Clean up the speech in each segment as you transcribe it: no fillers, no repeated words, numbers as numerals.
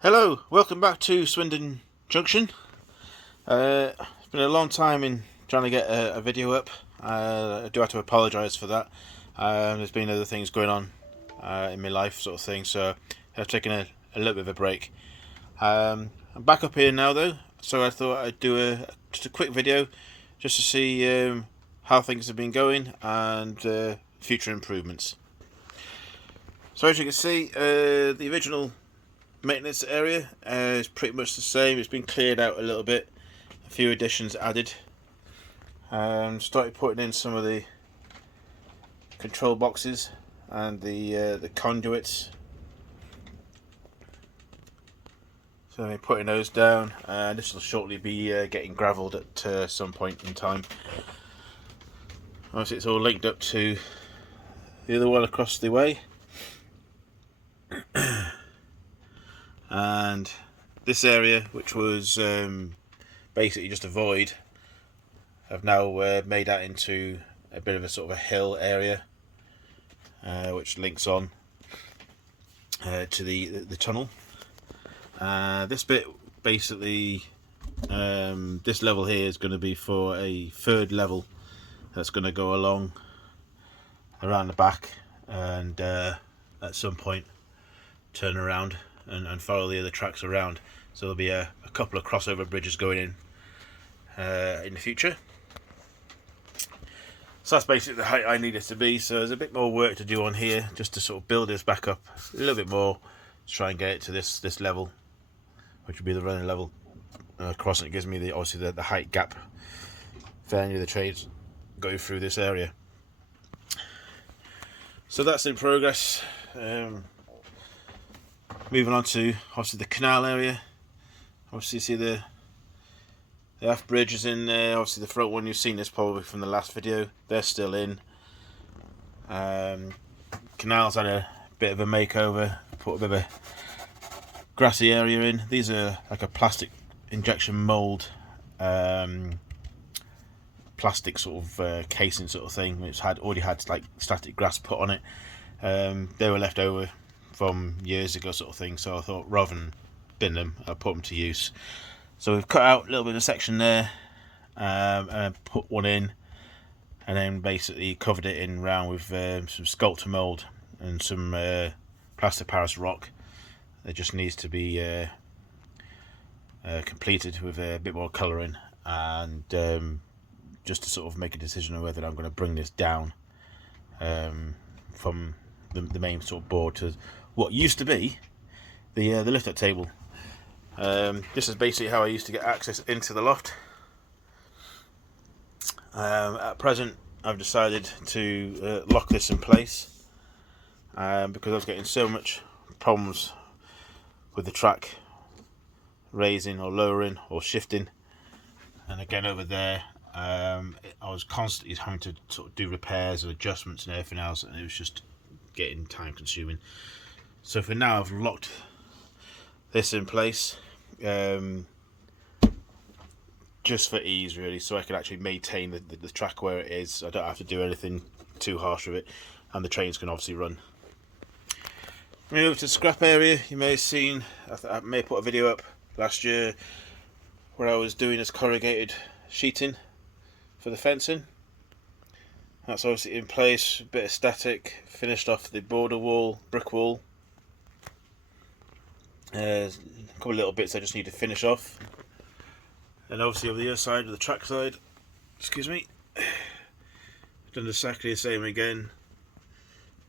Hello, welcome back to Swindon Junction. It's been a long time in trying to get a video up. I do have to apologise for that. There's been other things going on in my life, sort of thing, so I've taken a little bit of a break. I'm back up here now, though, so I thought I'd do just a quick video just to see how things have been going and future improvements. So as you can see, the original maintenance area is pretty much the same. It's been cleared out a little bit, a few additions added. Started putting in some of the control boxes and the conduits. So I'm putting those down, and this will shortly be getting gravelled at some point in time. Obviously it's all linked up to the other one across the way. And this area, which was basically just a void, I've now made that into a bit of a sort of a hill area, which links on to the tunnel. This bit basically, this level here is going to be for a third level that's going to go along around the back and at some point turn around and follow the other tracks around. So there'll be a couple of crossover bridges going in the future. So that's basically the height I need it to be. So there's a bit more work to do on here just to sort of build this back up a little bit more to try and get it to this level, which would be the running level across, and it gives me obviously the height gap for any of the trades going through this area. So that's in progress. Moving on to obviously the canal area. Obviously you see the aft bridge is in there. Obviously the front one, you've seen this probably from the last video, they're still in. Canal's had a bit of a makeover, put a bit of a grassy area in. These are like a plastic injection mould, plastic sort of casing sort of thing. It's already had like static grass put on it. They were left over from years ago sort of thing, so I thought rather than bin them, I'll put them to use. So we've cut out a little bit of a section there, and put one in, and then basically covered it in round with some sculptor mould and some plaster Paris rock. It just needs to be completed with a bit more colouring, and just to sort of make a decision on whether I'm going to bring this down from the main sort of board to what used to be the lift-up table. This is basically how I used to get access into the loft. At present, I've decided to lock this in place because I was getting so much problems with the track raising or lowering or shifting, and again over there I was constantly having to sort of do repairs and adjustments and everything else, and it was just getting time consuming. So for now I've locked this in place, just for ease really, so I can actually maintain the track where it is. I don't have to do anything too harsh with it, and the trains can obviously run. Moving over to the scrap area, you may have seen, I may have put a video up last year where I was doing this corrugated sheeting for the fencing. That's obviously in place, a bit of static, finished off the border wall, brick wall. A couple of little bits I just need to finish off. And obviously on the other side, of the track side, excuse me, done exactly the same again.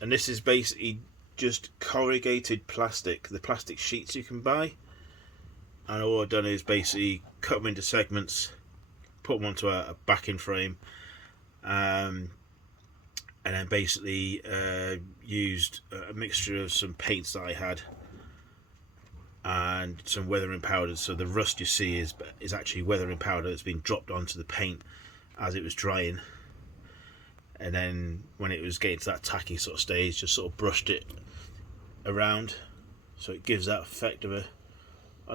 And this is basically just corrugated plastic, the plastic sheets you can buy. And all I've done is basically cut them into segments, put them onto a backing frame, and then basically used a mixture of some paints that I had and some weathering powder. So the rust you see is actually weathering powder that's been dropped onto the paint as it was drying, and then when it was getting to that tacky sort of stage, just sort of brushed it around, so it gives that effect of an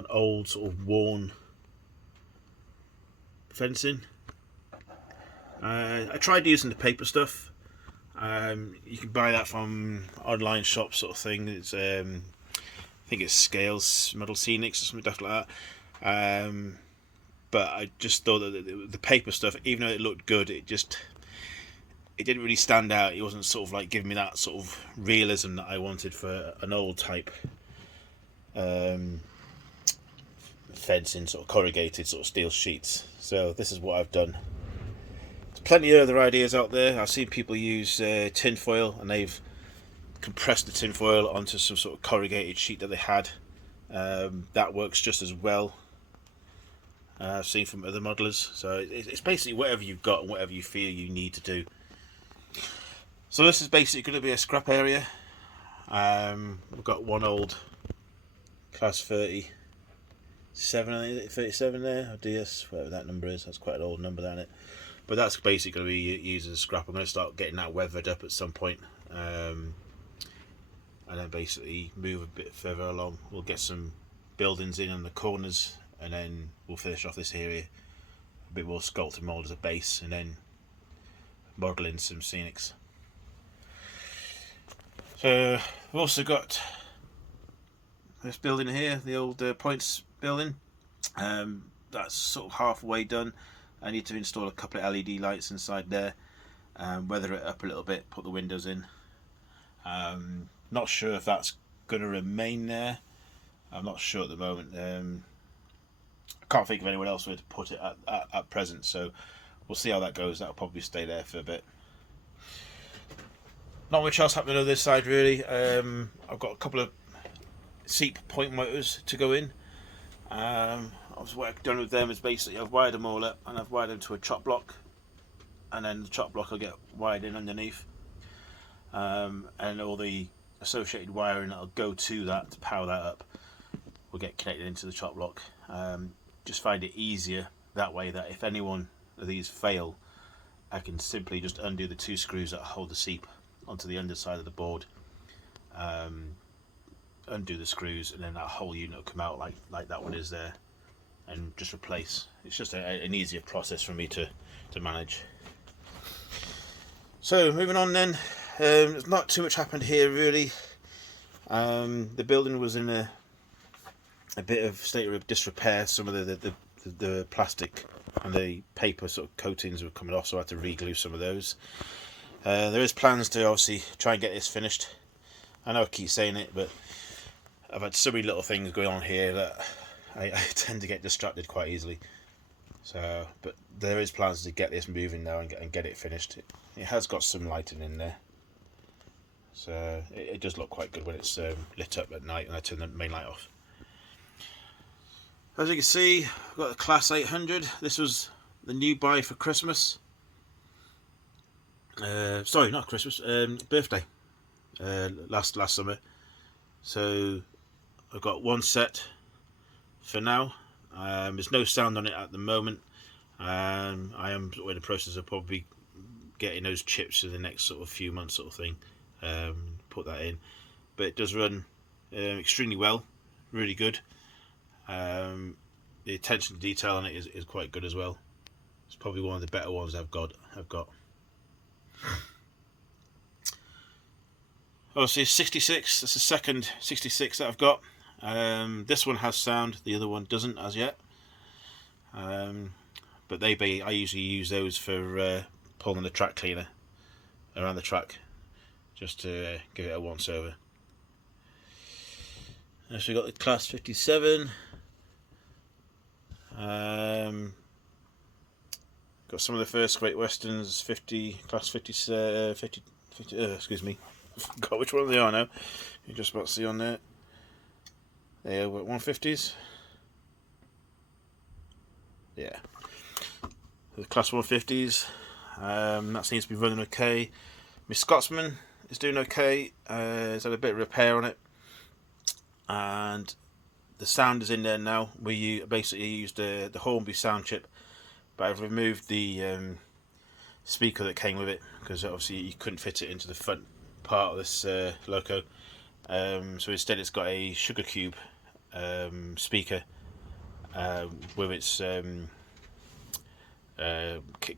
old sort of worn fencing. I tried using the paper stuff. You can buy that from online shops sort of thing. It's think it's Scales Model Scenics or something like that. But I just thought that the paper stuff, even though it looked good, it didn't really stand out. It wasn't sort of like giving me that sort of realism that I wanted for an old type fencing, sort of corrugated sort of steel sheets. So this is what I've done. There's plenty of other ideas out there. I've seen people use tin foil, and they've compressed the tin foil onto some sort of corrugated sheet that they had. That works just as well. I've seen from other modelers. So it's basically whatever you've got and whatever you feel you need to do. So this is basically going to be a scrap area. We've got one old class 37, I think, 37 there, or DS, whatever that number is. That's quite an old number, isn't it? But that's basically going to be used as a scrap. I'm going to start getting that weathered up at some point. And then basically move a bit further along. We'll get some buildings in on the corners, and then we'll finish off this area a bit more sculpted mould as a base, and then model in some scenics. So we've also got this building here, the old Points building. That's sort of halfway done. I need to install a couple of LED lights inside there, weather it up a little bit, put the windows in. Not sure if that's going to remain there. I'm not sure at the moment. I can't think of anyone else where to put it at present, so we'll see how that goes. That'll probably stay there for a bit. Not much else happening on this side really. I've got a couple of seat point motors to go in. What I've done with them is basically I've wired them all up, and I've wired them to a chop block, and then the chop block will get wired in underneath, and all the associated wiring that'll go to that to power that up will get connected into the chop block. Just find it easier that way, that if any one of these fail, I can simply just undo the two screws that hold the seat onto the underside of the board, undo the screws, and then that whole unit will come out like that one is there, and just replace. It's just an easier process for me to manage. So moving on then, there's not too much happened here really. The building was in a bit of state of disrepair. Some of the plastic and the paper sort of coatings were coming off, so I had to re-glue some of those. There is plans to obviously try and get this finished. I know I keep saying it, but I've had so many little things going on here that I tend to get distracted quite easily. So, but there is plans to get this moving now and get it finished. It has got some lighting in there, so it does look quite good when it's lit up at night and I turn the main light off. As you can see, I've got the Class 800. This was the new buy for Christmas. Sorry, not Christmas. Birthday. Last summer. So I've got one set for now. There's no sound on it at the moment. I am in the process of probably getting those chips in the next sort of few months, sort of thing. Put that in, but it does run extremely well, really good. The attention to detail on it is quite good as well. It's probably one of the better ones I've got. Obviously 66, that's the second 66 that I've got. This one has sound, the other one doesn't as yet. But I usually use those for pulling the track cleaner around the track, just to give it a once over. So we've got the Class 57. Got some of the first Great Westerns, Class 50, excuse me, I forgot which one they are now. You just about to see on there. They are 150s. Yeah. The Class 150s. That seems to be running okay. My Scotsman is doing okay. It's had a bit of repair on it, and the sound is in there now. We basically used the Hornby sound chip, but I've removed the speaker that came with it, because obviously you couldn't fit it into the front part of this loco. So instead it's got a sugar cube speaker with its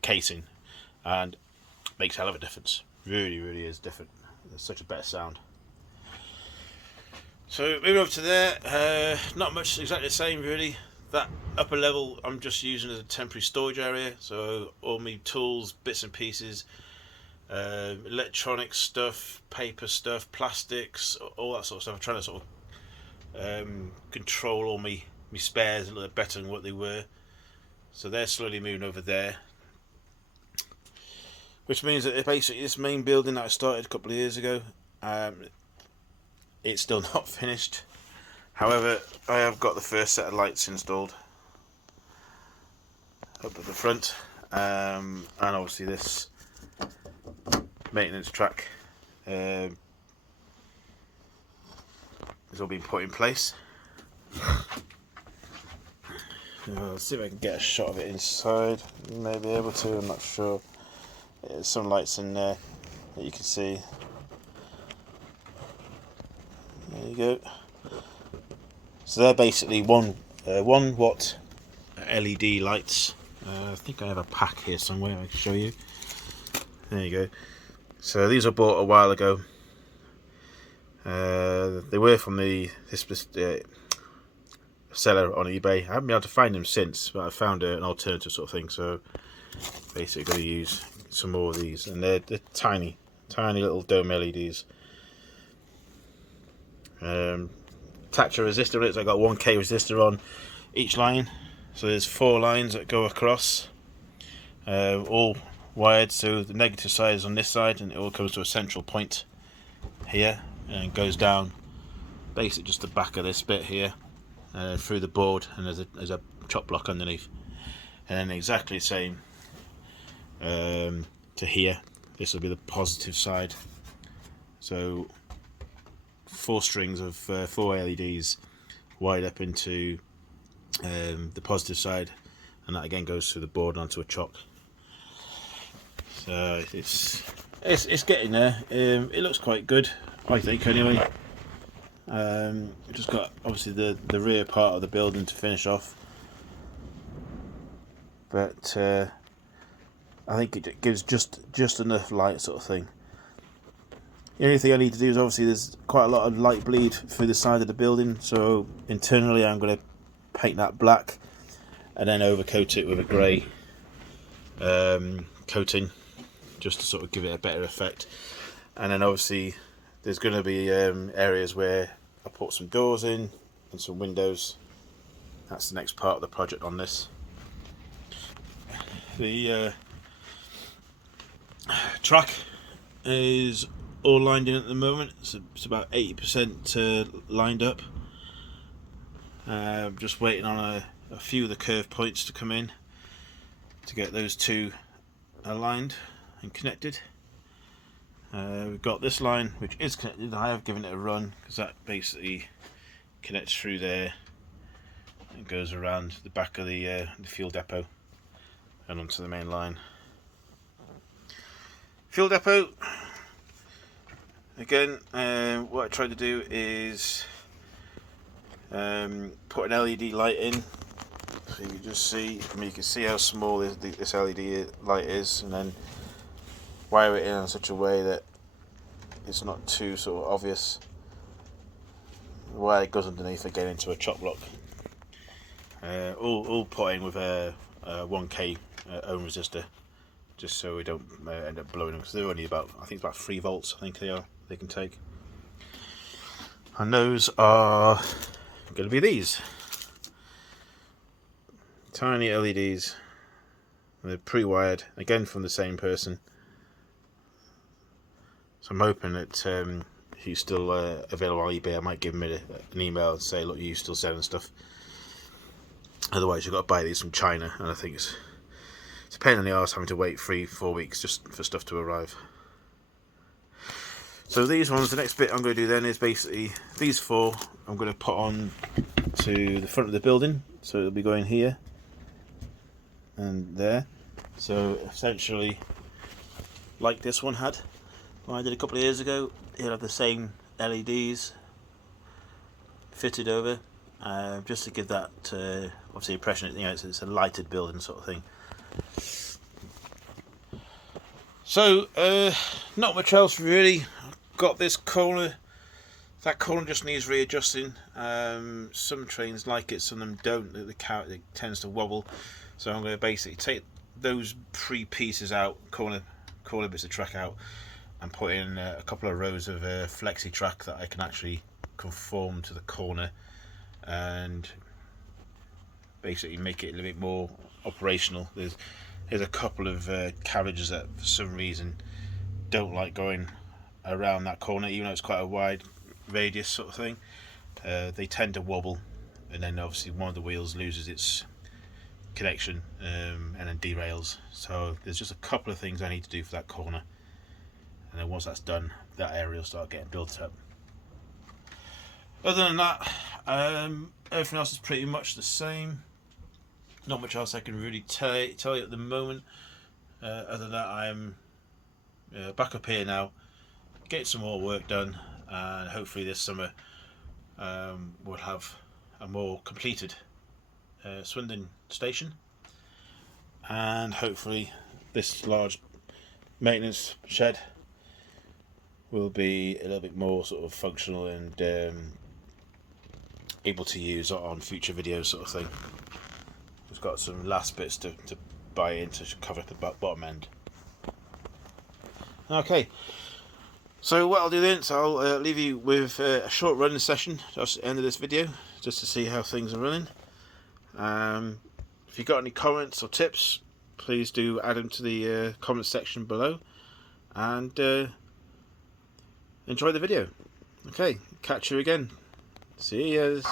casing, and makes a hell of a difference. Really is different. It's such a better sound. So moving over to there, not much, exactly the same really. That upper level I'm just using as a temporary storage area, so all my tools, bits and pieces, electronic stuff, paper stuff, plastics, all that sort of stuff. I'm trying to sort of control all my spares a little bit better than what they were. So they're slowly moving over there, which means that basically this main building that I started a couple of years ago, it's still not finished. However, I have got the first set of lights installed up at the front, and obviously this maintenance track has all been put in place. Let's see if I can get a shot of it inside. Maybe able to, I'm not sure. There's some lights in there that you can see. There you go. So they're basically 1 watt LED lights. I think I have a pack here somewhere I can show you. There you go. So these were bought a while ago. They were from this seller on eBay. I haven't been able to find them since, but I found an alternative sort of thing. So basically, going to use some more of these, and they're tiny little dome LEDs. Attach a resistor on it. So I got 1K resistor on each line. So there's 4 lines that go across, all wired. So the negative side is on this side, and it all comes to a central point here, and goes down. Basically, just the back of this bit here, through the board, and there's a chop block underneath, and then exactly the same to here. This will be the positive side. So 4 strings of 4 LEDs wired up into the positive side, and that again goes through the board onto a chock. So it's getting there. It looks quite good, I think, anyway. We've just got obviously the rear part of the building to finish off, but I think it gives just enough light, sort of thing. The only thing I need to do is, obviously there's quite a lot of light bleed through the side of the building, so internally I'm going to paint that black and then overcoat it with a grey coating, just to sort of give it a better effect. And then obviously there's going to be areas where I put some doors in and some windows. That's the next part of the project on this. The track is all lined in at the moment. It's about 80% lined up. Just waiting on a few of the curve points to come in to get those two aligned and connected. We've got this line which is connected. I have given it a run because that basically connects through there and goes around the back of the fuel depot and onto the main line. Fuel depot, again, what I tried to do is put an LED light in, so you can just see, I mean, you can see how small this LED light is, and then wire it in such a way that it's not too sort of obvious. The wire goes underneath again into a chop block. All put in with a 1K ohm resistor, just so we don't end up blowing them, because they're only about, I think it's about 3 volts. I think they can take. And those are going to be these tiny LEDs. They're pre-wired again from the same person. So I'm hoping that if he's still available on eBay, I might give him an email and say, look, you still selling stuff? Otherwise you've got to buy these from China, and I think it's a pain in the arse having to wait 3-4 weeks just for stuff to arrive. So these ones, the next bit I'm going to do then is basically these 4 I'm going to put on to the front of the building, so it'll be going here and there. So essentially, like this one had, what I did a couple of years ago, it'll have the same LEDs fitted over, just to give that obviously impression, you know, it's a lighted building sort of thing. So not much else really. Got this corner That corner just needs readjusting. Some trains like it, some of them don't. It tends to wobble. So I'm going to basically take those 3 pieces out, corner bits of track out, and put in a couple of rows of flexi track that I can actually conform to the corner and basically make it a little bit more operational. There's a couple of carriages that for some reason don't like going around that corner, even though it's quite a wide radius sort of thing. They tend to wobble, and then obviously one of the wheels loses its connection and then derails. So there's just a couple of things I need to do for that corner, and then once that's done, that area will start getting built up. Other than that, everything else is pretty much the same. Not much else I can really tell you at the moment. Other than that, I'm back up here now, getting some more work done, and hopefully this summer we'll have a more completed Swindon station, and hopefully this large maintenance shed will be a little bit more sort of functional and able to use on future videos sort of thing. We've got some last bits to buy in to cover the bottom end. Okay, so what I'll do then is I'll leave you with a short running session just at the end of this video, just to see how things are running. If you've got any comments or tips, please do add them to the comment section below, and enjoy the video. Okay, catch you again. See yous.